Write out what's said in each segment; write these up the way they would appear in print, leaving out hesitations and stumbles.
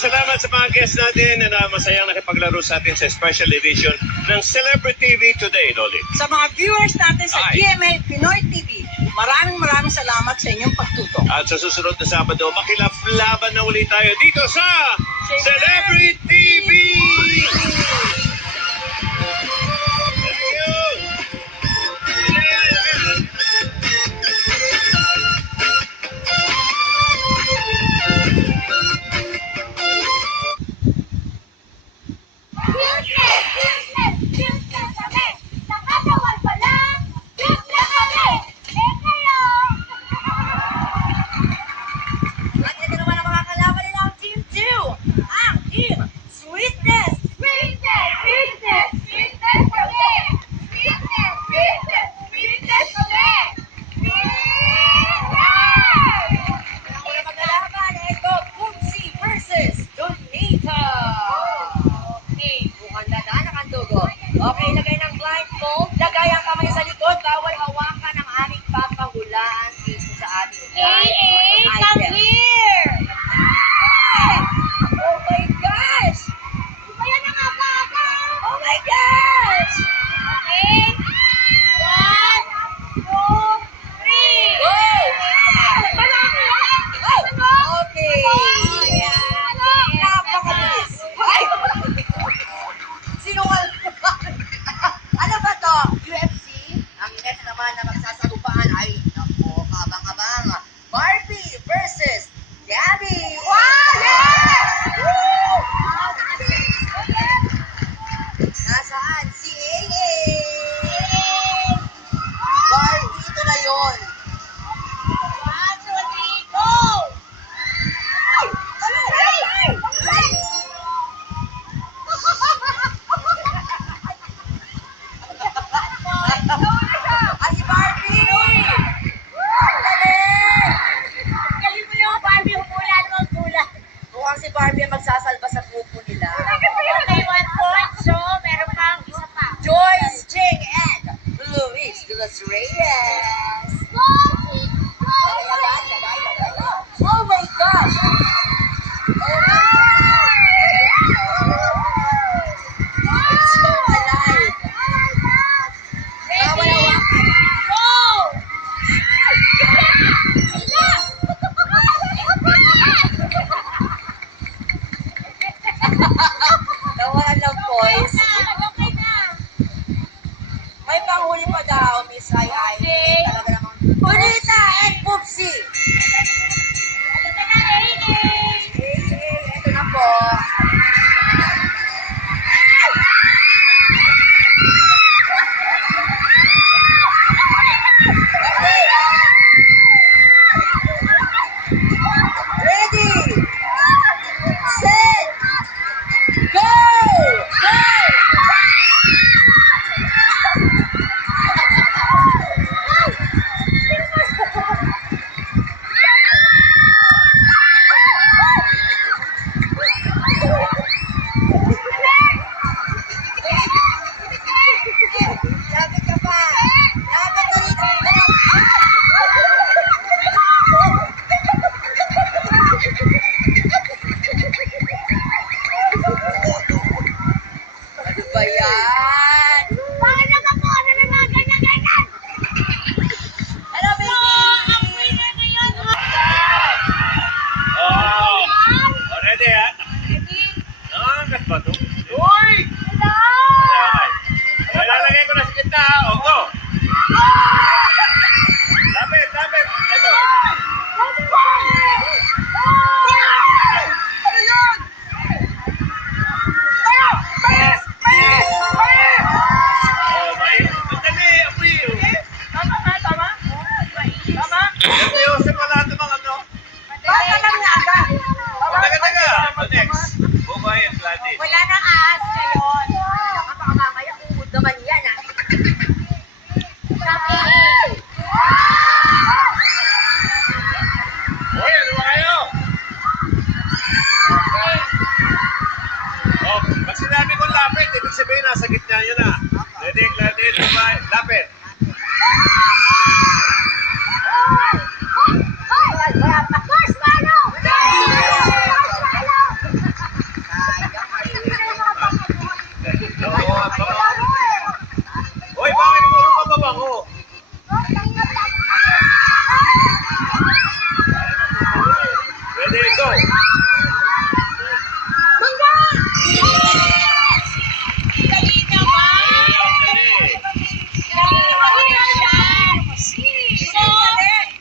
salamat sa mga guests natin na masayang nakipaglaro sa atin sa special edition ng Celebrity TV Today, Lolit. Sa mga viewers natin sa Ay. GMA Pinoy TV, maraming salamat sa inyong pagtutok. At sa susunod na Sabado, makilaflaban na ulit tayo dito sa Celebrity TV! Thank you! Okay, lagay ng blindfold. Lagay ang kamay sa likod. Bawal hawakan ang aming papahulaan dito sa ating Come here! Oh my gosh! Kaya na nga baba! Oh my gosh! Okay? 1, 2, 3! Go! Okay. Napakabilis. Ay! Sinungal. Ano ba to? UFC? Ang next naman na magsasagupaan ay, naku, kabang-kabang. Barbie versus Gabby. Wow! Yeah! Woo! Nasaan? Si AA. Barbie, ito na yun. 1, 2, 3, go! Ay, si Barbie! Ang galing! Galing mo yung Barbie, hula naman hula. Mukhang si Barbie ang magsasalba sa grupo nila. Okay, 1 point. So, meron pang isa pa. Joyce Ching and Luis de los Reyes. Oh my gosh! It's so alive! Bawal hawakan. Nawalan ng voice. May panghuli pa daw, Miss Ai Ai. Talaga namang Bonita and Pupsi. Ito na po. Ready, set, go! Lapit ka pa! Lapit ka rito! Ano ba yan? Bakit nakakuha na ng mga ganyan-ganyan? Ano, baby? Ang winner ngayon, Oh! Ready, ha? Ready? Nangangat ba ito? Uy! Hello! Ay, lalagay ko na sa gitna, ha? O, go! Lapit, lapit! Ito. Oh, may... Madali, apoy. Tama ba? Tama? Tama? Seryoso mo lahat ng mga ano? Baka lang nga agad. Taga. Next. Bubay and Gladys. Wala nang ahas ngayon. Baka mamaya uod naman yan, ah. Uy, ano ba kayo? Oh, pag sinabi kong lapit, ibig sabihin nasa gitna nyo na. Ready, Gladys, bubay, lapit. Marshmallow! Marshmallow! Ready, go! Mangga! Yes! Dali naman! So,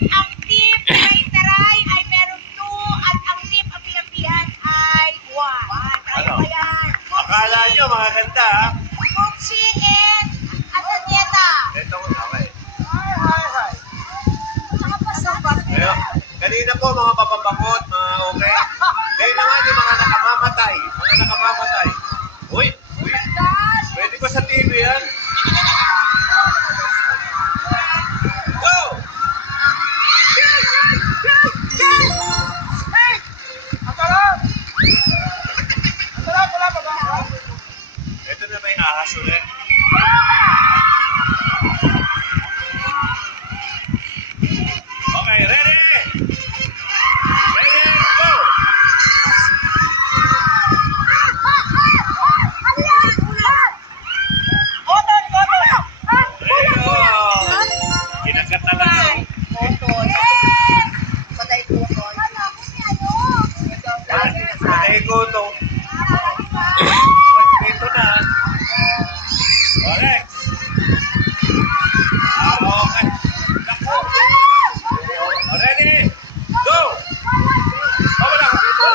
ang team Taray ay meron 2 at ang team Api-Apihan ay 1. Ano? Ano yan? Akala nyo, mga ganda, ha? Popsi and Atatieta. Ito ko, okay. Sabat. Ngayon, kanina po, mga papabangot, mga okay. Ngayon naman, yung mga nakamamatay. Mga nakamamatay. Uy, uy. Pwede ba sa TV yan? Go! Ito na may ahas ulit. Okay, ready? Ready, go! Ayun! Kinagat talaga. Photon. Patay photon. Patay ko ito. Dito na. Okay. Okay. Naku. Ready? Go! Wala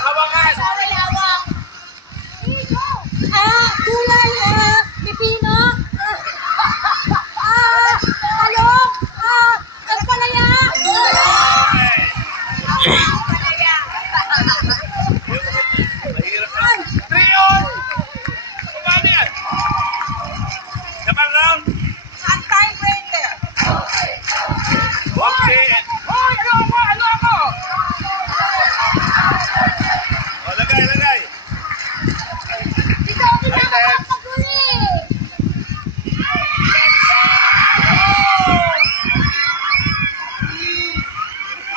hawakan. Gulay, pipino, talong, ampalaya. Mahirap na. Trion! Paano yan? Second round? Ang time breaker. Okay. O, lagay, lagay.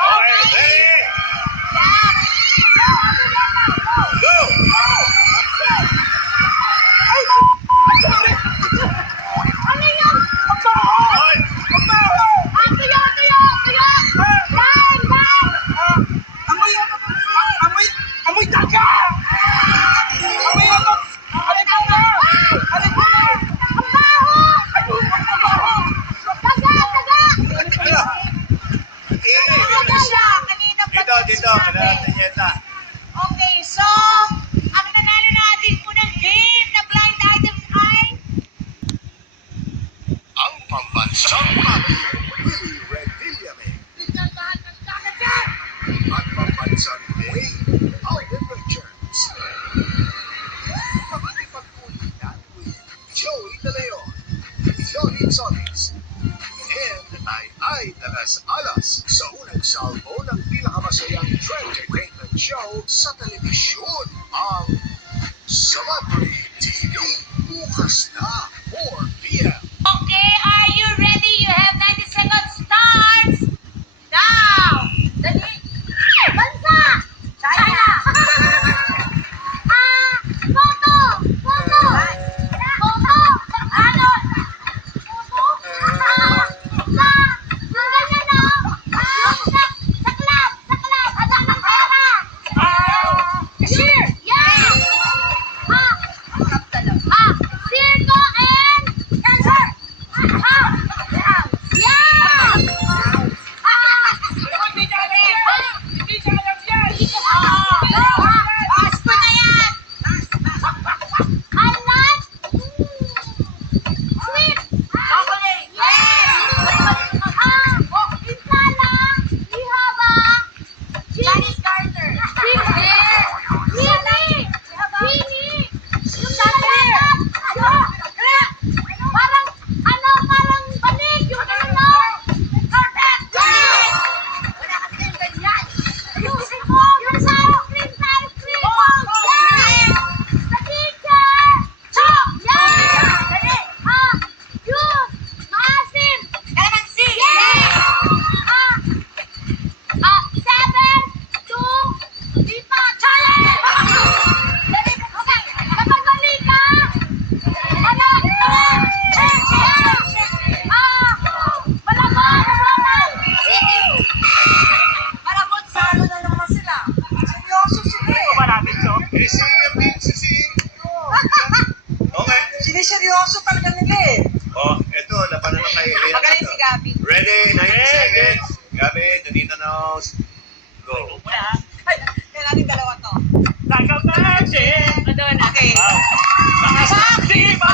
Okay, ready? Go! Hoy! Amoy daga! Amoy ano? Ano? Dito, dito. Kailangan yeta. Okay, so, ang nanalo natin po ng game na blind items ay Ang pambansang mami, Willie Red Villame. At pambansang Wayne Alvin Richards. Makikipagkulitan with Joey De Leon, Johnny Solis, and Ay Dalas-Alas sa unang salvo ng pinakamasayang entertainment show sa telebisyon, ang Celebrity TV. Bukas na, 4 p.m. okay, are you ready? You have 90 seconds. Starts now! Dali! Bansa! China! Photo! Photo! Photo! Ano? Photo? Sa ganyan, no? Sa club! Sa club! Ano ng pera? Cashier! Yeah! Circo and cancer! Chinese garter. Parang, parang banig yung carpet. Wala kasi yung ganyan. Ayusin mo, yung sa cream tile, cream ball. Sa teacher. Chop. Dali. Yun. Maasim. Kalamansi. 7, 2, lipa. Challenge. Dali. Okay. Kapag mali ka, ano? Malabon! Marabot sa ano na naman sila. Eh, si Okay. Siniseryoso talaga nila eh. Oh, eto, labanan na kay Ian. Magaling si Gabi. Ready, 90 seconds. Gabi, Donita knows. Go. Ay, kaya natin dalawa to. O, doon na. Okay. Sabi pa